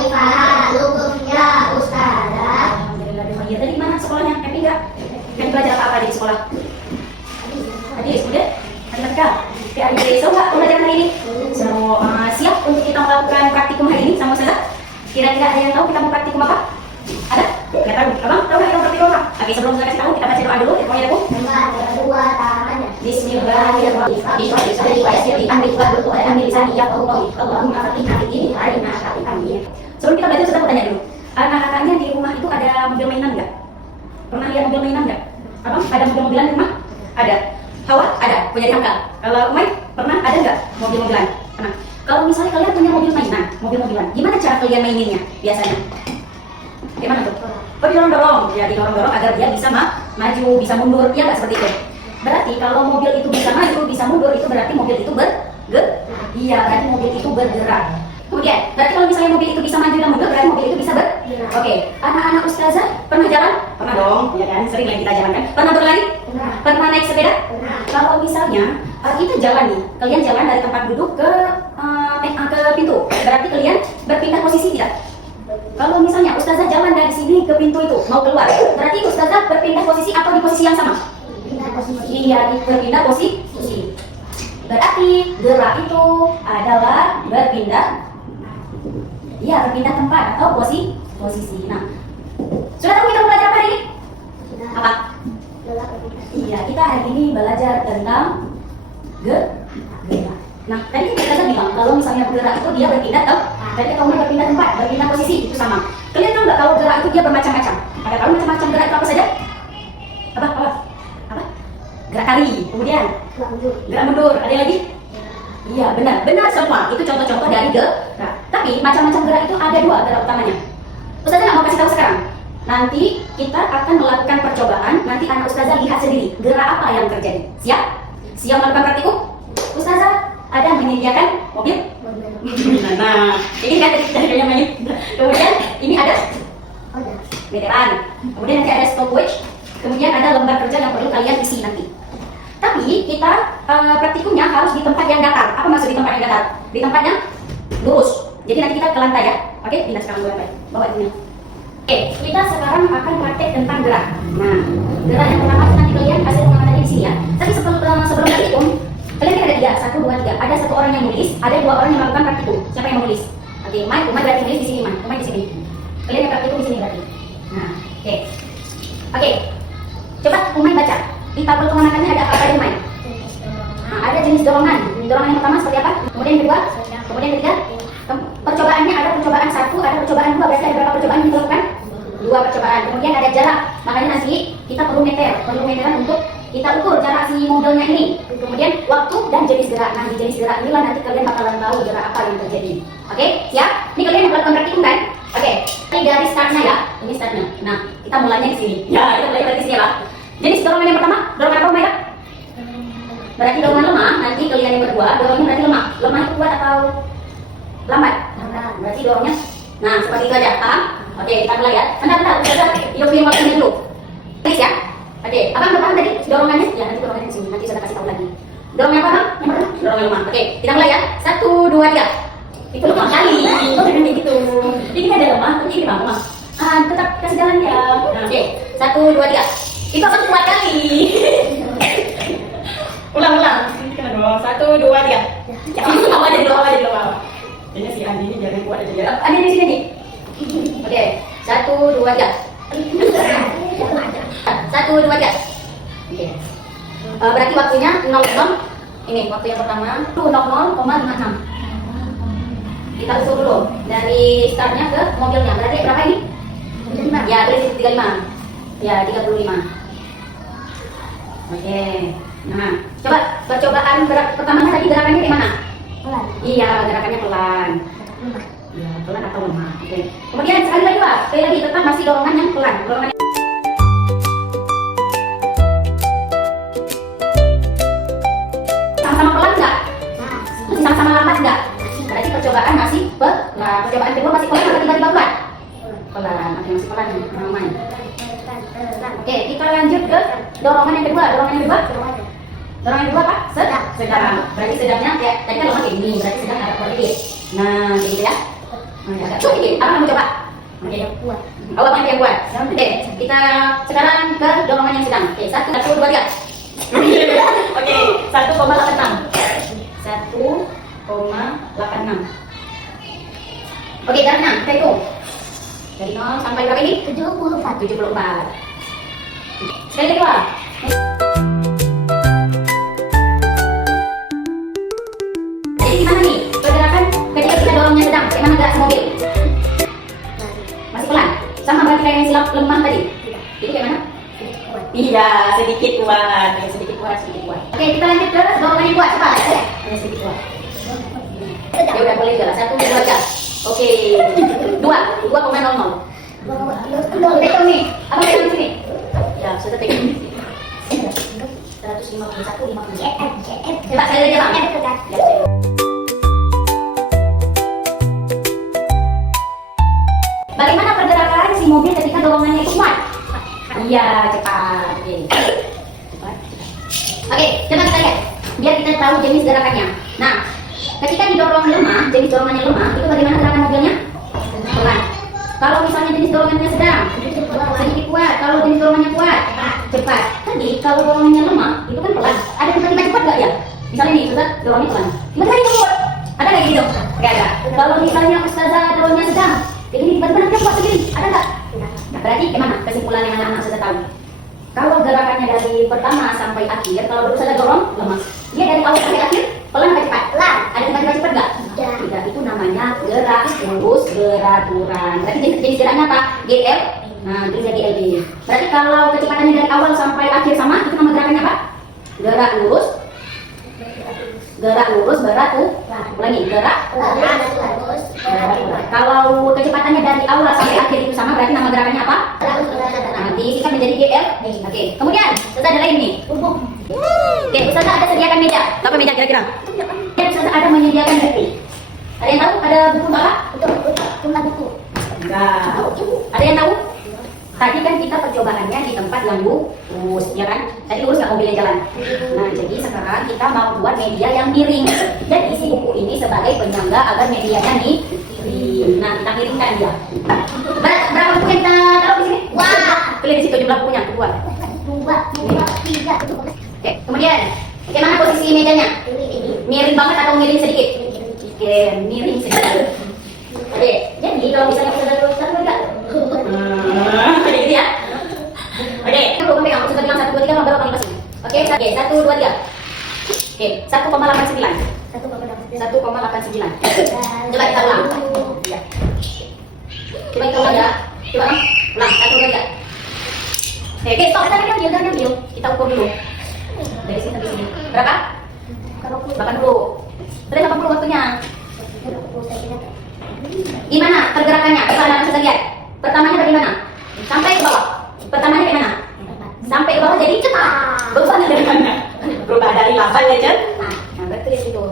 kaifa halukum ya ustazah? Alhamdulillah. Ya, tadi gimana sekolahnya? Happy nggak? Happy belajar apa di sekolah? Tadi udah? Hari mereka? Oke, adik so nggak pelajaran hari ini? So, siap untuk kita melakukan praktikum hari ini sama Ustazah? Kira-kira ada yang tahu kita mau praktikum apa? Ada? Nggak tahu? Abang tahu nggak kita mau praktikum apa? Oke, sebelum saya kasih tahu, kita baca doa dulu. Pokoknya aku. Dua tangannya. Sebelum kita belajar, saya mau tanya dulu. Anak-anaknya di rumah itu ada mobil mainan nggak? Pernah lihat mobil mainan nggak? Abang, ada mobil-mobilan di rumah? Ada. Hawa? Ada. Punya di Angka. Kalau Umay, pernah ada nggak mobil-mobilan? Pernah. Kalau misalnya kalian punya mobil mainan, mobil-mobilan, gimana cara kalian maininnya biasanya? Gimana tuh? Oh, didorong-dorong. Ya, didorong-dorong agar dia bisa maju, bisa mundur. Ya nggak seperti itu? Berarti kalau mobil itu bisa maju, bisa mundur, itu berarti mobil itu iya, berarti mobil itu bergerak. Kemudian, berarti kalau misalnya mobil itu bisa maju dan mundur, berarti mobil itu bisa bergerak. Oke, anak-anak ustazah pernah jalan? Pernah dong, ya kan? Sering lagi kita jalan kan? Pernah berlari? Pernah. Pernah naik sepeda? Pernah. Kalau misalnya kita jalan nih, kalian jalan dari tempat duduk ke pintu, berarti kalian berpindah posisi tidak? Kalau misalnya ustazah jalan dari sini ke pintu itu mau keluar, berarti ustazah berpindah posisi atau di posisi yang sama? Iya, berpindah posisi. Berarti gerak itu adalah berpindah. Iya, berpindah tempat atau posisi. Nah, sudah tahu kita mau belajar apa hari ini? Apa? Iya, kita hari ini belajar tentang gerak. Nah, tadi kita bilang kalau misalnya gerak itu dia berpindah tempat. Tadi kamu berpindah tempat, berpindah posisi itu sama. Kalian tahu nggak kalau gerak itu dia bermacam-macam? Ada tahu macam-macam gerak itu apa saja? Apa? Gerak kari, kemudian gerak mundur, ada lagi? Iya, benar semua. Itu contoh-contoh dari gerak. Tapi macam-macam gerak itu ada dua gerak utamanya. Ustazah nggak mau kasih tahu sekarang. Nanti kita akan melakukan percobaan. Nanti anak ustazah lihat sendiri gerak apa yang terjadi. Siap? Siap melakukan praktikum? Ustazah ada menyediakan mobil? Nah, ini kan tadi yang main. Kemudian ini ada meteran. Kemudian nanti ada stopwatch. Kemudian ada lembar kerja yang perlu kalian isi nanti. Tapi kita praktikumnya harus di tempat yang datar. Apa maksud di tempat yang datar? Di tempat yang lurus. Jadi nanti kita ke lantai ya. Oke, pindah sekarang ke lantai. Bawa ini. Oke, kita sekarang akan praktek tentang gerak. Nah, gerak yang pertama nanti kalian kasih pengamatan di sini ya. Tapi sebelum praktikum, kalian kan ada 3, 1, 2, 3. Ada 1 orang yang menulis, ada 2 orang yang melakukan praktikum. Siapa yang menulis? Oke, Umay berarti menulis di sini, Umay di sini. Kalian yang praktikum di sini berarti. Nah, oke. Coba Umay baca. Di tabel pengamatannya ada apa Umay? Nah, ada jenis dorongan. Dorongan yang pertama seperti apa? Kemudian yang kedua? Kemudian yang ketiga? Percobaannya ada percobaan 1, ada percobaan 2. Berarti ada berapa percobaan yang dilakukan? 2 percobaan. Kemudian ada jarak. Makanya nanti kita perlu meteran untuk kita ukur jarak si modelnya ini. Kemudian waktu dan jenis gerak. Nah, di jenis gerak inilah nanti kalian bakalan tahu gerak apa yang terjadi. Oke, siap? Ini kalian yang melakukan praktikum kan? Oke, ini dari startnya ya. Ini startnya. Nah, kita mulainya di sini. Ya, kita mulai dari sini ya, Pak. Jenis dorongan yang pertama, dorongan apa, Maya? Berarti dorongan lemah. Nanti kalian yang berdua, dorongannya berarti lemah. Lemah itu kuat atau lambat? Berarti dorongnya. Nah, seperti itu aja. Paham? Oke, kita mulai ya. Bentar. Yuk, waktunya dulu. Please ya. Oke, abang udah paham tadi dorongannya? Ya, nanti dorongannya di sini. Nanti sudah kasih tahu lagi. Dorongan apa, Bang? Yang pertama, dorongan lemah. Oke, kita mulai ya. 1, 2, 3. Itu lemah kali. Oh, dengan kayak gitu. Ini ada lemah, tapi ini lemah. Tetap kasih jalan ya. Nah, oke. 1, 2, 3. Itu akan kuat kali. Ulang. Ini kena dong. 1, 2, 3. Apa aja dulu. Ini si Andi ini jangan kuat aja ya. Andi di sini nih. Oke. 1, 2, 3. 1, 2, 3. Oke. Berarti waktunya 0, ini waktu yang pertama 00,56. Kita usul dulu dari startnya ke mobilnya. Berarti berapa ini? 35. Ya, dari 35. Ya, 35. Oke. Nah, coba percobaan pertamanya tadi gerakannya gimana? Pelan. Iya, gerakannya pelan. Ya, pelan atau lemah. Oke. Kemudian sekali lagi tetap masih dorongan yang pelan. Dorongan sama-sama pelan nggak? Sama-sama lambat nggak? Berarti percobaan masih pelan. Percobaan kedua masih pelan atau tiba-tiba pelan? Pelan. Oke, masih pelan nih, main. Oke, kita lanjut ke dorongan yang kedua. Dorongan yang kedua apa? Sedang. Berarti sedangnya kayak tadi kan lemah kayak gini, berarti sedang ada kuat dikit. Nah, gitu ya. Oke, apa kamu coba? Oke. Kuat. Awak main yang kuat. Oke, kita sekarang ke dorongan yang sedang. Oke, 1, 2, 3. Oke, 1,86. 1,86. Oke, jaraknya kita hitung. Dari 0 sampai berapa ini? 74. 74. Sekali kedua. Jadi gimana nih pergerakan ketika kita dorongnya sedang? Bagaimana gerak mobil? Masih pelan? Sama berarti kayak yang silap lemah tadi? Itu kayak mana? Iya, sedikit kuat. Sedikit kuat. Oke, kita lanjut ke dorongan yang kuat. Cepat. Sedikit kuat. Ya udah boleh jalan. 1, 2, 3. Oke. 2,00. Pegang nih. Apa pegang di sini? Ya, sudah pegang. 151, 50. Coba saya lihat Bang. Ya. Bagaimana pergerakan si mobil ketika dorongannya itu kuat? Iya, cepat. Oke. Cepat. Oke, coba kita lihat. Biar kita tahu jenis gerakannya. Nah, ketika didorong lemah, jenis dorongannya lemah, itu bagaimana gerakan mobilnya? Pelan. Kalau misalnya jenis dorongannya sedang, sedikit kuat. Kalau jenis dorongannya kuat, cepat. Tadi kalau dorongannya lemah, itu kan pelan. Ada tiba-tiba cepat nggak ya? Misalnya nih, Ustaz, dorongnya pelan. Tiba-tiba ini kuat. Ada nggak gitu? Nggak ada. Kalau misalnya Ustazah dorongnya sedang, jadi tiba-tiba nanti kuat sendiri. Ada nggak? Nah, berarti gimana kesimpulan yang anak-anak sudah tahu? Kalau gerakannya dari pertama sampai akhir, kalau Ustazah dorong lemah, dia dari awal sampai akhir pelan atau cepat? Pelan. Ada tiba-tiba cepat nggak? Tidak. Itu namanya gerak lurus beraturan. Berarti jenis geraknya apa? GL. Nah, itu jadi GLB. Berarti kalau kecepatannya dari awal sampai akhir sama, itu nama gerakannya apa? Gerak lurus beraturan. Ulangi, gerak Lurus. Kalau kecepatannya dari awal sampai akhir itu sama, berarti nama gerakannya apa? Nah, disingkat menjadi GL. Oke. Kemudian, Ustazah ada lain nih. Oke, Ustazah ada sediakan meja. Apa meja kira-kira? Ustazah ada menyediakan buku. Ada yang tahu? Ada buku apa? Jumlah buku. Enggak. Ada yang tahu? Tadi kan kita percobaannya di tempat yang lurus, ya kan? Tadi lurus nggak mobilnya jalan. Nah, jadi sekarang kita mau buat media yang miring. Dan isi buku ini sebagai penyangga agar medianya nih. Nah, kita miringkan dia. Berapa buku yang kita taruh di sini? Wah. Pilih di situ jumlah bukunya, buat. 2, 3. Oke, kemudian bagaimana posisi mejanya? Miring banget atau miring sedikit? Oke, miring sedikit. Oke, jadi kalau misalnya kita terus enggak? Oke, gitu ya. Oke, aku mau pegang. Sudah bilang 1, 2, 3, baru paling pasti. Oke, 1, 2, 3. Oke, 1,89. 1,89. Coba kita ulang. Ya. Coba kita ulang ya. Coba ulang. 1, 2, 3. Oke, stop. Kita ambil. Kita ukur dulu. Dari sini sampai sini. Berapa? 80. Sudah 80 waktunya. Gimana pergerakannya? Coba anak kita lihat. Pertamanya bagaimana? Sampai ke bawah. Pertamanya bagaimana? Sampai ke bawah jadi cepat. Berubah dari mana? Berubah dari lambat ya, Cen? Nah, betul itu.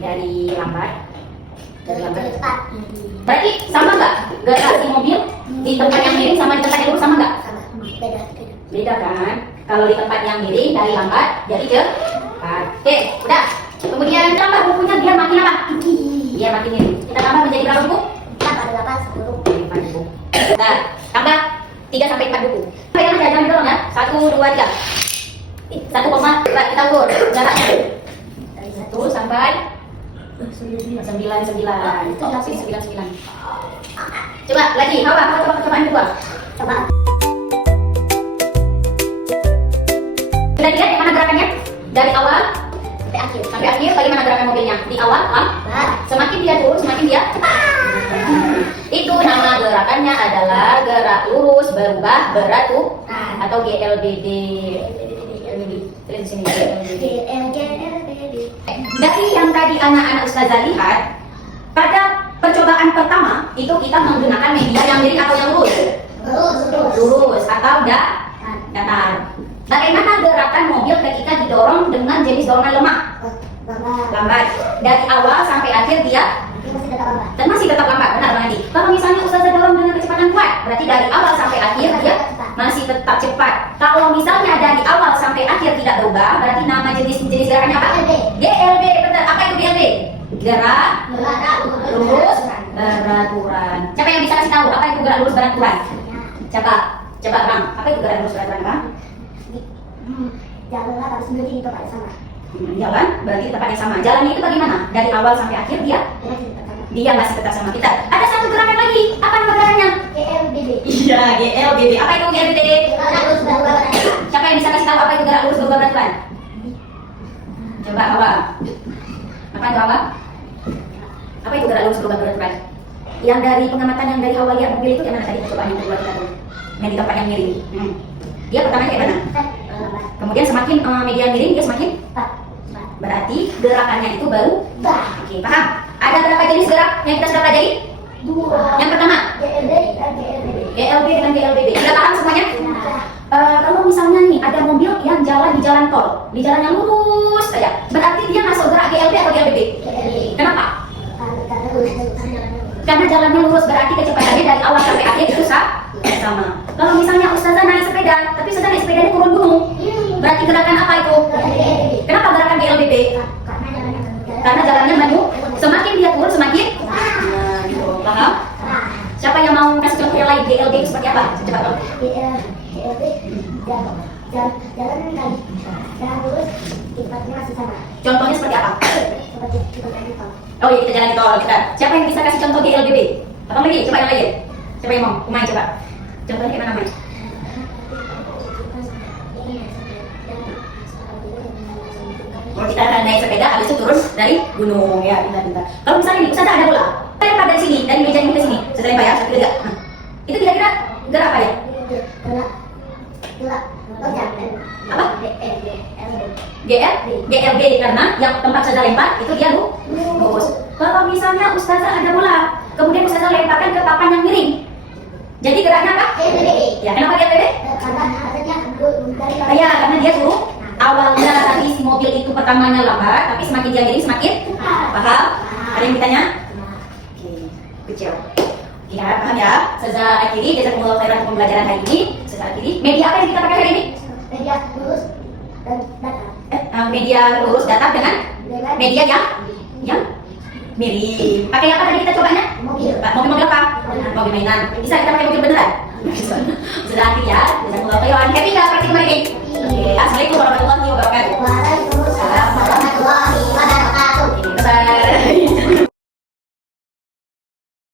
Dari lambat. Cepat. Berarti sama nggak gerak si mobil di tempat yang miring sama di tempat yang lurus sama nggak? Beda. Beda kan? Kalau di tempat yang miring dari lambat jadi cepat. Oke, udah. Kemudian tambah bukunya biar makin apa? Biar makin miring. Kita tambah menjadi berapa buku? 4 buku. Nah, tambah 3 sampai 4 buku. Pegang aja, jangan dorong ya. 1, 2, 3. 1, kita ukur jaraknya. Dari 1 sampai 99. Oh, 99. Coba lagi, coba yang kedua. Coba. Sudah lihat mana gerakannya? Dari awal sampai akhir bagaimana gerakan mobilnya? Di awal, semakin dia turun, semakin dia cepat. Itu nama gerakannya adalah gerak lurus berubah beraturan atau GLBD. Dari yang tadi anak-anak Ustazah lihat, pada percobaan pertama itu kita menggunakan media yang miring atau yang lurus? Lurus atau datar. Bagaimana gerakan mobil ketika didorong dengan jenis dorongan lemah? Lambat. Dari awal sampai akhir dia masih tetap lambat, benar Bang Adi. Kalau misalnya Ustazah dorong dengan kecepatan kuat, berarti dari awal sampai akhir dia masih tetap cepat. Kalau misalnya dari awal sampai akhir tidak berubah, berarti nama jenis gerakannya apa? GLB, benar. Apa itu GLB? Gerak lurus lurus berat Tuhan. Coba Bang, apa itu gerak lurus berat Tuhan Bang? Jalan harus berdiri di tempat yang sama. Jalan berarti di tempat yang sama. Jalannya itu bagaimana? Dari awal sampai akhir dia masih tetap sama kita. Ada satu gerakan lagi. Apa nama gerakannya? GLBB. Iya, GLBB. Apa itu GLBB? Gerak lurus berubah berat. Siapa yang bisa kasih tahu apa itu gerak lurus berubah berat Tuhan? Coba Hawa. Apa itu Hawa? Apa itu gerak lurus berubah berat Tuhan? Yang dari pengamatan yang dari Hawa lihat mobil itu yang mana tadi? Coba yang kedua kita tuh. Yang di tempat yang miring. Dia pertama kayak mana? Kemudian semakin media miring dia semakin berarti gerakannya itu baru. Oke, paham? Ada berapa jenis gerak yang kita sudah pelajari? 2. Yang pertama, GLB dan GLBB. GLB dengan GLBB. Sudah paham semuanya? Kalau misalnya nih ada mobil yang jalan di jalan tol, di jalan yang lurus saja, berarti dia masuk gerak GLB atau GLBB? Kenapa? Karena jalannya lurus berarti kecepatannya dari awal sampai akhir itu sama. Kalau misalnya Ustazah naik sepeda, tapi Ustazah naik sepedanya turun gunung, berarti gerakan apa itu? Kenapa gerakan GLBB? Karena jalannya maju, semakin dia turun semakin. Nah, gitu. Paham? Siapa yang mau kasih contoh yang lain GLB seperti apa? Cepat dong. GLB jalan kali. Jalan lurus tempatnya masih sama. Contohnya seperti apa? Seperti jalan tol. Oh iya, kita jalan di tol. Siapa yang bisa kasih contoh GLBB? Atau lagi? Coba yang lain. Siapa yang mau? Main coba. Contohnya kayak mana main? Kalau kita naik sepeda, habis itu turun dari gunung ya, pintar-pintar. Kalau misalnya nih, Ustazah ada bola, lempar dari sini, dari meja ini ke sini, Ustazah lempar ya, 1, 2, 3. Nah, itu kira-kira gerak apa ya? Gerak loncat. Apa? GLB karena yang tempat Ustazah lempar itu dia lurus. Kalau misalnya Ustazah ada bola, kemudian Ustazah lemparkan ke papan yang miring, jadi geraknya apa? Ya, kenapa GLB? Ya, karena dia turun. Awalnya tadi si mobil itu pertamanya lambat, tapi semakin dia miring semakin paham? Ada yang ditanya? Oke, kecil. Oke, harap paham ya. Ustazah akhiri, jazakumullah khairan untuk pembelajaran hari ini. Ustazah akhiri. Media apa yang kita pakai hari ini? Media lurus dan datar. Media lurus datar dengan media yang miring. Pakai apa tadi kita cobanya? Mobil. Mobil apa? Mobil mainan. Bisa kita pakai mobil beneran? Bisa. Sudah akhir ya. Jazakumullah khairan. Happy nggak praktik kemarin ini? Oke, assalamualaikum warahmatullahi wabarakatuh.